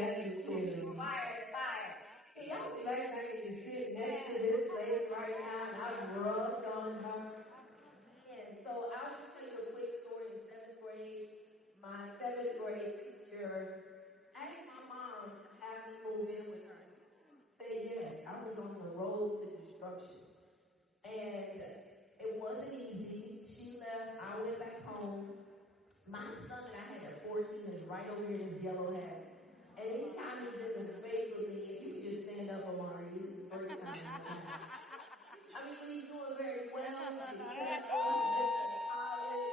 laughing too. Fire. Can y'all imagine I get to sit next to this lady right now and I rubbed on her? And so I'll just tell you a quick story. In 7th grade, my 7th grade teacher asked my mom to have me move in with her. Say yes. I was on the road to destruction. And it wasn't easy. She left. I went back home. My son and I had a 14 is right over here in his yellow hat. And anytime he's in the space with me, you can just stand up, Amari. This is the first time. I mean, he's doing very well. He's in college.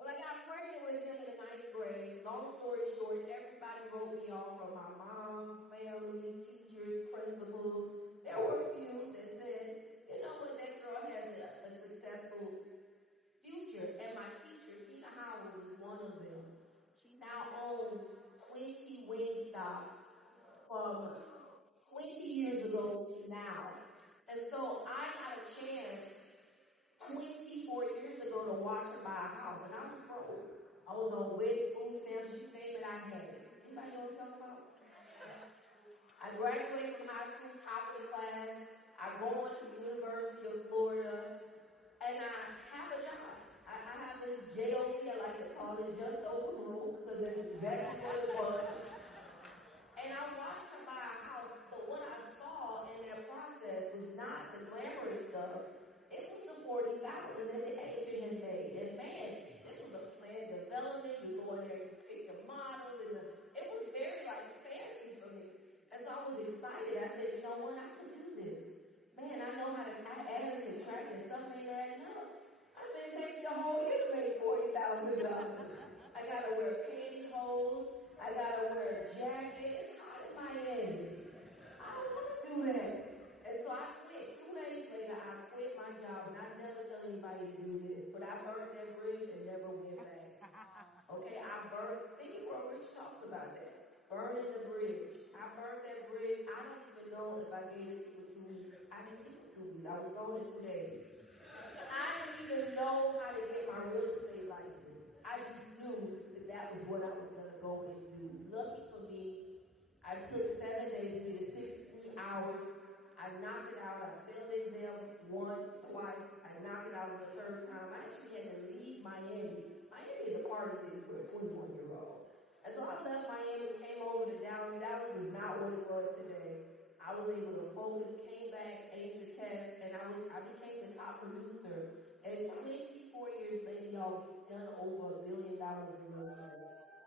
Well, I got pregnant with him in the 9th grade. Long story short, everybody wrote me off, from my mom, family, teachers, principals. There were a few that said, you know what, that girl has a successful future. And my teacher, Tina Howard, was one of them. She now owns 20 wing stops from 20 years ago to now. And so I got a chance 24 years ago to watch her buy a house. And I was broke. I was on WIC, food stamps, you name it, I had it. Anybody know what I'm talking about? I graduated from high school, top of the class. I go on to the University of Florida. And I have a job. I have this JOB, I like to call it, just open room, because that's exactly what it was. And I watched her buy a house, but what I saw in that process was not the glamorous stuff. It was the $40,000 that the agent had made. And man, this was a planned development. You go in there, you pick the model, and it was very fancy for me. And so I was excited. I said, you know what, I can do this. Man, I know how to add and subtract, and something ain't adding up. I said, take me a whole year to make $40,000. I gotta wear pantyhose. I gotta wear a jacket. It's hot in Miami. I don't want to do that. And so I quit. 2 days later, I quit my job, and I never tell anybody to do this, but I burned that bridge and never went back. Okay, I burned. Think where Rich talks about that. Burning the bridge. I burned that bridge. I don't even know if I gave it to you 2 weeks. I didn't give it 2 weeks. I was gone in 2 days. I didn't even know how to get my real estate license. I just knew that was what I was going to go and do. Lucky for me, I took 7 days, did it 16 hours. I knocked it out. I failed the exam once, twice. I knocked it out the 3rd time. I actually had to leave Miami. Miami is a party city for a 21-year-old. And so I left Miami, came over to Dallas. Dallas was not what it was today. I was able to focus, came back, aced the test, and I became the top producer. And 24 years later, y'all, we've done over $1 billion in real money.